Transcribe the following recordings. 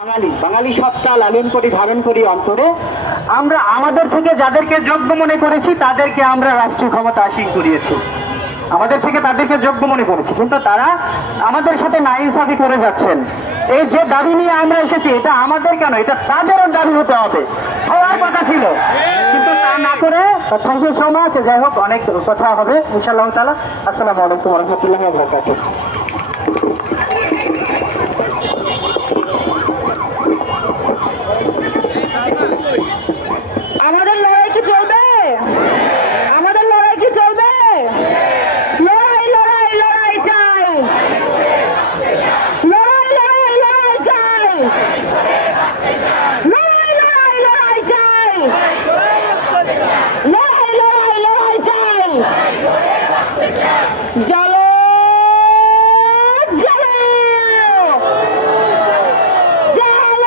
বাঙালি সত্তা লালন করি ধারণ করি অন্তরে। আমরা আমাদের থেকে যাদেরকে যোগ্য মনে করেছি তাদেরকে আমরা রাষ্ট্রীয় ক্ষমতা আসীন করিয়েছি, আমাদের থেকে তাদেরকে যোগ্য মনে করেছি, কিন্তু তারা আমাদের সাথে নাইনসাফি করে যাচ্ছেন। এই যে দাবি নিয়ে আমরা এসেছি এটা আমাদের কেন, এটা তাদেরও দাবি হতে হবে, হওয়ার কথা ছিল, কিন্তু তা না করে থ্যাংক ইউ সো মাচ। যাই হোক, অনেক কথা হবে ইনশাআল্লাহ তাআলা। আসসালামু আলাইকুম ওয়া রাহমাতুল্লাহি ওয়া বারাকাতুহু। আমাদের লড়াই কি চলবে? আমাদের লড়াই কি চলবে? লড়াই লড়াই লড়াই চাই, লড়াই লড়াই লড়াই চাই, লড়াই লড়াই লড়াই চাই, লড়াই লড়াই লড়াই চাই। জ্বলো জ্বলো জ্বলো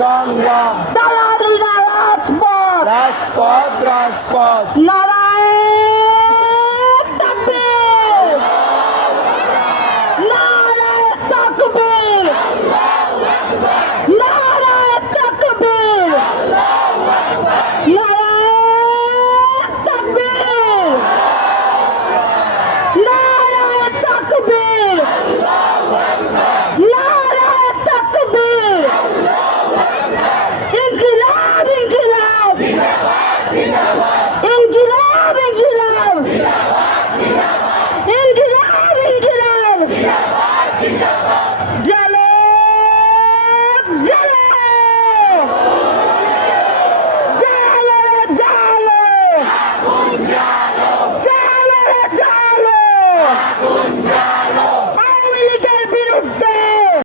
সংগ্রাম, দালালিরা রাজপথ, রাজপথ রাজপথ, নারা